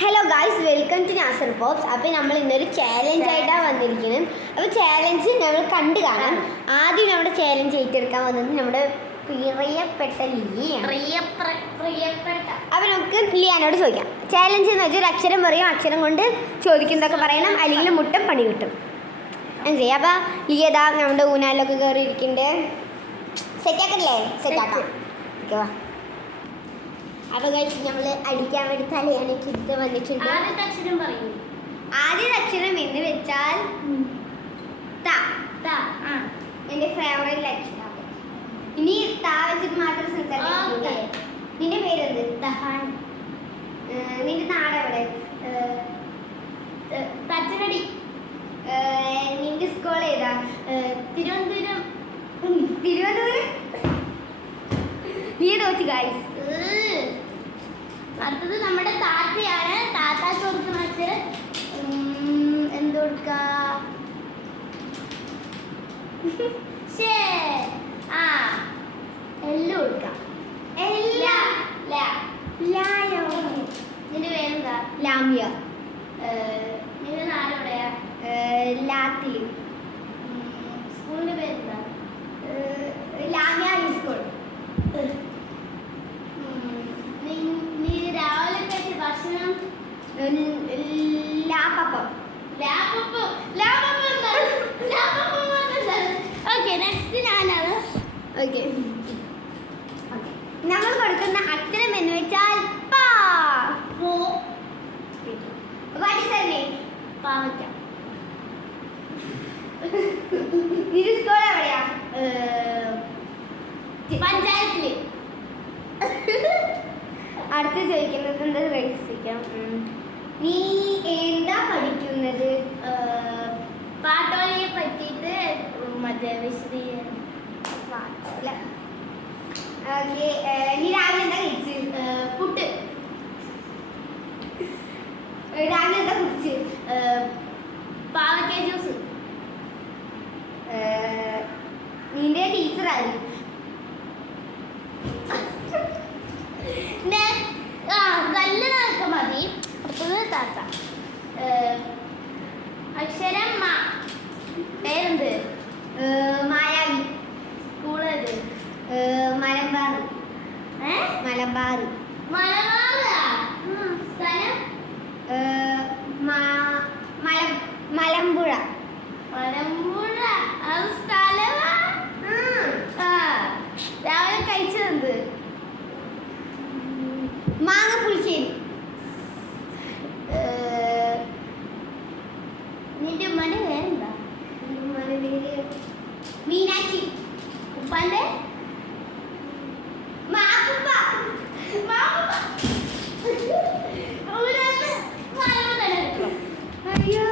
Hello guys, welcome to Nasar pops. അപ്പോൾ നമ്മൾ ഇന്നൊരു ചാലഞ്ചായിട്ടാണ് വന്നിരിക്കുന്നത്. അപ്പോൾ ചാലഞ്ച് നമ്മൾ കണ്ടു കാണാം. ആദ്യം നമ്മുടെ ചാലഞ്ച് ഏറ്റെടുക്കാൻ വന്നത് നമ്മുടെ പ്രിയപ്പെട്ട ലിയാണ്. അപ്പോൾ നമുക്ക് ലിയാനോട് ചോദിക്കാം. ചാലഞ്ച് എന്ന് വെച്ചാൽ ഒരു അക്ഷരം പറയും, അക്ഷരം കൊണ്ട് ചോദിക്കുന്നതൊക്കെ പറയണം, അല്ലെങ്കിൽ മുട്ടം പണി കിട്ടും. അങ്ങനെ ചെയ്യാം. അപ്പോൾ ലിയതാ നമ്മുടെ ഊനാലൊക്കെ കയറി ഇരിക്കുന്നുണ്ട്. സെറ്റാക്കല്ലേ? സെറ്റാക്കാം. ഓക്കെ വാ. അപ്പോൾ കഴിച്ച് നമ്മൾ അടിക്കാൻ വേണ്ടി തലയാണെങ്കിൽ ഇത് വന്നിട്ടുണ്ട്. ആദ്യത്തെ അക്ഷരം പറയൂ. ആദ്യത്തെ അക്ഷരം എന്ന് വെച്ചാൽ എൻ്റെ ഫേവറേറ്റ് അക്ഷരം. ഇനി താ വെച്ചിട്ട് മാത്രം സംസാരിക്കാം. നിന്റെ പേരെന്ത്? തഹാൻ. നിന്റെ നാടെവിടെ? തച്ചനടി. നിന്റെ സ്കൂൾ ഏതാ? തിരുവനന്തപുരം. തിരുവനന്തപുരം. നീ തോച്ചു ഗൈസ്. അടുത്തത് നമ്മുടെ താത്തയാണ്. താത്ത കൊടുക്കുന്ന അക്ഷരം എന്ത് കൊടുക്ക? എല്ലാം കൊടുക്കാം. നിന്റെ പേരെന്താ? ലാമിയ. നിന്റെ നാടെവിടെയാ? ലാത്തില്. സ്കൂളിന്റെ പേരെന്താ? ലാമിയ ഹൈസ്കൂൾ. നീ രാവിലെ കഴിച്ച ഭക്ഷണം? ലാപ്പപ്പം. ഓക്കെ, നെക്സ്റ്റ് ഞാനാണ്. ഓക്കെ, നമ്മൾ കൊടുക്കുന്ന അക്ഷരം എന്ന് വെച്ചാൽ പാവയ്ക്ക. നിന്റെ സ്കൂൾ എവിടെയാ? പഞ്ചായത്തില്. അടുത്ത് ചോദിക്കുന്നത് എന്താ രഹസ്യം? നീ എന്താ പഠിക്കുന്നത്? പാട്ടോലിയെ പറ്റിയിട്ട് മറ്റേ വിശദീകരണം. നീ രാവിലെ എന്താ കഴിച്ച്? പുട്ട്. രാവിലെ എന്താ കുടിച്ച്? പാവയ്ക്ക ജ്യൂസ്. നിന്റെ ടീച്ചർ ആര്? കല്ലിനൊക്കെ മതി. അടുത്തത് താത്ത. അക്ഷരം മാ. പേരെന്ത്? മായാവി. സ്കൂളേത്? മലബാർ. മലബാർ. സ്ഥലം? മലമ്പുഴ. മലമ്പുഴ. അത് സ്ഥലമാ? രാവിലെ കഴിച്ചതെന്ത്? മാങ്ങ പുളിശ്ശേരി. നിന്റെ ഉമ്മന്റെ പേരെന്താ? മീനാക്ഷി. ഉപ്പാന്റെ? അയ്യോ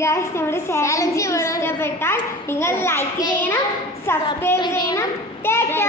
ഗായ്സ്, നമ്മുടെ ചാലഞ്ച് ഇഷ്ടപ്പെട്ടാൽ നിങ്ങൾ ലൈക്ക് ചെയ്യണം, സബ്സ്ക്രൈബ് ചെയ്യണം. ടാറ്റാ.